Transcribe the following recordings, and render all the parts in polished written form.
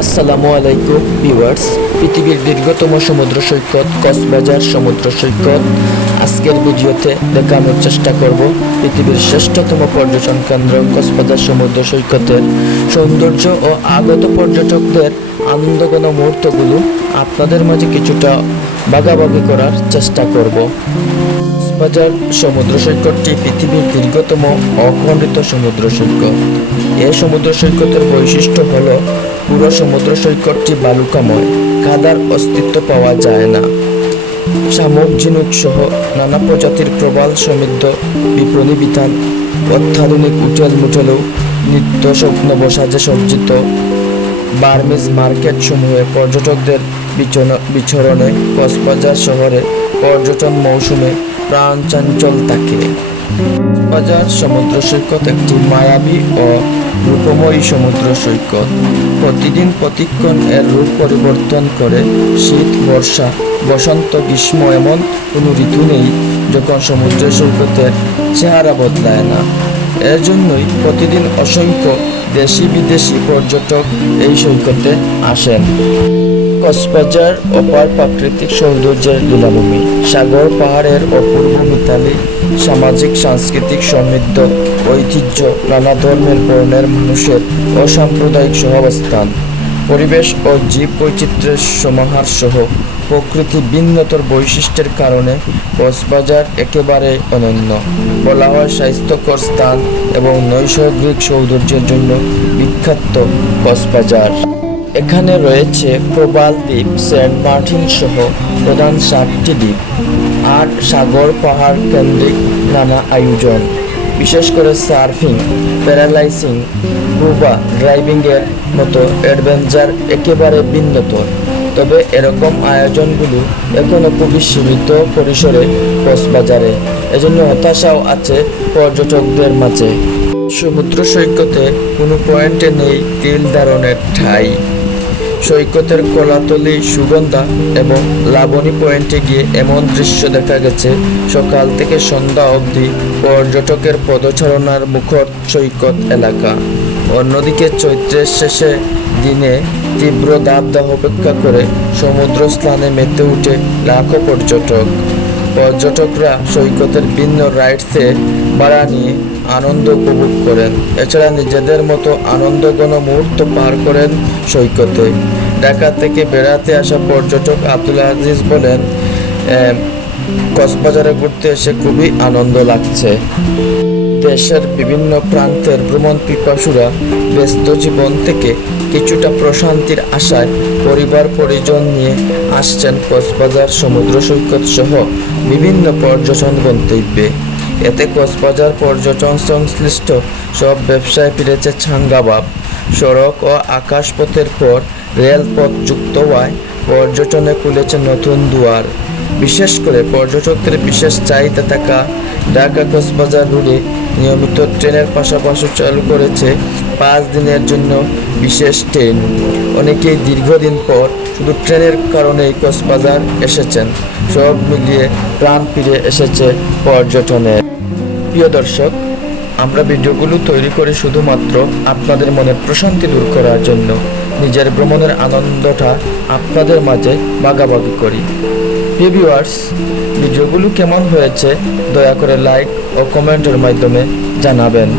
আসসালামু আলাইকুম ভিউয়ার্স। পৃথিবীর দীর্ঘতম সমুদ্র সৈকত কক্সবাজার সমুদ্র সৈকত আজকের ভিডিওতে দেখানোর চেষ্টা করব পৃথিবীর শ্রেষ্ঠতম পর্যটন কেন্দ্র কক্সবাজার সমুদ্র সৈকতের সৌন্দর্য ও আগত পর্যটকদের আনন্দঘন মুহূর্তগুলো আপনাদের মাঝে কিছুটা ভাগাভাগি করার চেষ্টা করব। কক্সবাজার সমুদ্র সৈকতটি পৃথিবীর দীর্ঘতম অখণ্ডিত সমুদ্র সৈকত। এই সমুদ্র সৈকতের বৈশিষ্ট্য হল পুরো সমুদ্র সৈকতটি বালুকাময়, কাদার অস্তিত্ব পাওয়া যায় না। শামুক, ঝিনুক সহ নানা প্রজাতির প্রবাল সমৃদ্ধ বিপণী বিতান, অত্যাধুনিক উটেল মুটেলও নিত্য নবসাজে সজ্জিত বার্মিজ মার্কেট সমূহে পর্যটকদের বিচরণে কক্সবাজার শহরে পর্যটন মৌসুমে প্রাণ চাঞ্চল থাকে। কক্সবাজার সমুদ্র সৈকত একটি মায়াবী ও রূপময়ী সমুদ্র সৈকত। প্রতিদিন প্রতিক্ষণ এর রূপ পরিবর্তন করে। শীত, বর্ষা, বসন্ত, গ্রীষ্ম এমন কোনো ঋতু নেই যখন সমুদ্র সৈকতের চেহারা বদলায় না। এর জন্যই প্রতিদিন অসংখ্য দেশি বিদেশি পর্যটক এই সৈকতে আসেন। কক্সবাজার অপার প্রাকৃতিক সৌন্দর্যের লীলাভূমি, সাগর পাহাড়ের অপূর্ব মিতালি, সামাজিক সাংস্কৃতিক সমৃদ্ধ ঐতিহ্য, নানা ধর্মের বর্ণের মানুষের অসাম্প্রদায়িক সহাবস্থান, পরিবেশ ও জীব বৈচিত্র্যের সমাহার সহ প্রকৃতি ভিন্নতর বৈশিষ্ট্যের কারণে কক্সবাজার একেবারে অনন্য। বলা হয় স্বাস্থ্যকর স্থান এবং নৈসর্গিক সৌন্দর্যের জন্য বিখ্যাত কক্সবাজার। এখানে রয়েছে প্রবাল দ্বীপ, সেন্ট মার্টিন সহ প্রধান 7টি দ্বীপ আর সাগর পাহাড় কেন্দ্রিক নানা আয়োজন, বিশেষ করে সার্ফিং, প্যারাগ্লাইডিং, স্কুবা ড্রাইভিংয়ের মতো অ্যাডভেঞ্চার একেবারে ভিন্নতর। তবে এরকম আয়োজনগুলো এখনও খুবই সীমিত পরিসরে কক্সবাজারে, এজন্য হতাশাও আছে পর্যটকদের মাঝে। সমুদ্র সৈকতে কোনো পয়েন্টে নেই তিল ধারণের ঠাঁই। সৈকতের কলাতলি, সুগন্ধা এবং লাবণী পয়েন্টে গিয়ে এমন দৃশ্য দেখা গেছে, সকাল থেকে সন্ধ্যা অবধি পর্যটকের পদচারণার মুখর সৈকত এলাকা। অন্যদিকে চৈত্রের শেষে দিনে তীব্র দাবদাহ উপেক্ষা করে সমুদ্র স্নানে মেতে উঠে লাখো পর্যটক। পর্যটকরা সৈকতের ভিন্ন রাইডসে ভাড়া নিয়ে আনন্দ উপভোগ করেন। এছাড়া নিজেদের মতো আনন্দঘন মুহূর্ত পার করেন সৈকতে। ঢাকা থেকে বেড়াতে আসা পর্যটক আব্দুল আজিজ বলেন, কক্সবাজারে ঘুরতে এসে খুবই আনন্দ লাগছে। দেশের বিভিন্ন প্রান্তের ভ্রমণ পিপাসুরা ব্যস্ত জীবন থেকে কিছুটা প্রশান্তির আশায় পরিবার পরিজন নিয়ে আসছেন কক্সবাজার সমুদ্র সৈকত সহ বিভিন্ন পর্যটন গন্তব্যে। এতে কক্সবাজার পর্যটন সংশ্লিষ্ট সব ব্যবসায় ফিরেছে ছাঙ্গাভাব। সড়ক ও আকাশপথের পর রেলপথ যুক্ত হওয়ায় পর্যটনে খুলেছে নতুন দুয়ার। বিশেষ করে পর্যটকদের বিশেষ চাহিদা থাকা ঢাকা কক্সবাজার রুটে নিয়মিত ট্রেনের পাশাপাশি চালু করেছে 5 দিনের জন্য বিশেষ ট্রেন। অনেকেই দীর্ঘদিন পর শুধু ট্রেনের কারণেই কক্সবাজার এসেছেন। সব মিলিয়ে প্রাণ ফিরে এসেছে পর্যটনে। প্রিয় দর্শক, আমরা ভিডিওগুলো তৈরি করি শুধুমাত্র আপনাদের মনে প্রশান্তি দূর করার জন্য। নিজের ভ্রমণের আনন্দটা আপনাদের মাঝে ভাগাভাগি করি। ভিউয়ার্স, ভিডিওগুলো কেমন হয়েছে দয়া করে লাইক ও কমেন্টের মাধ্যমে জানাবেন।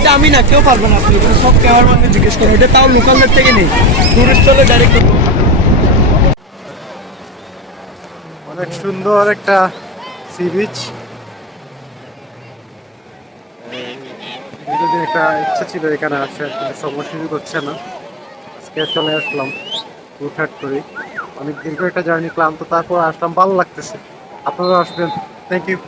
এটা আমি না, কেউ পারবে না। আপনি ওখানে সব ক্যামেরাম্যানকে জিজ্ঞেস করুন, এটা তাও লোকালদের থেকে নেই, টুরিস্ট হলে ডাইরেক্ট। অনেক সুন্দর একটা সি বিচ। দীর্ঘদিন একটা ইচ্ছা ছিল এখানে আসার, কিন্তু সময় সুযোগ হচ্ছে না। আজকে চলে আসলাম হুটহাট করে। অনেক দীর্ঘ একটা জার্নি, ক্লান্ত, তারপর আসলাম, ভালো লাগতেছে। আপনারা আসবেন। Thank you.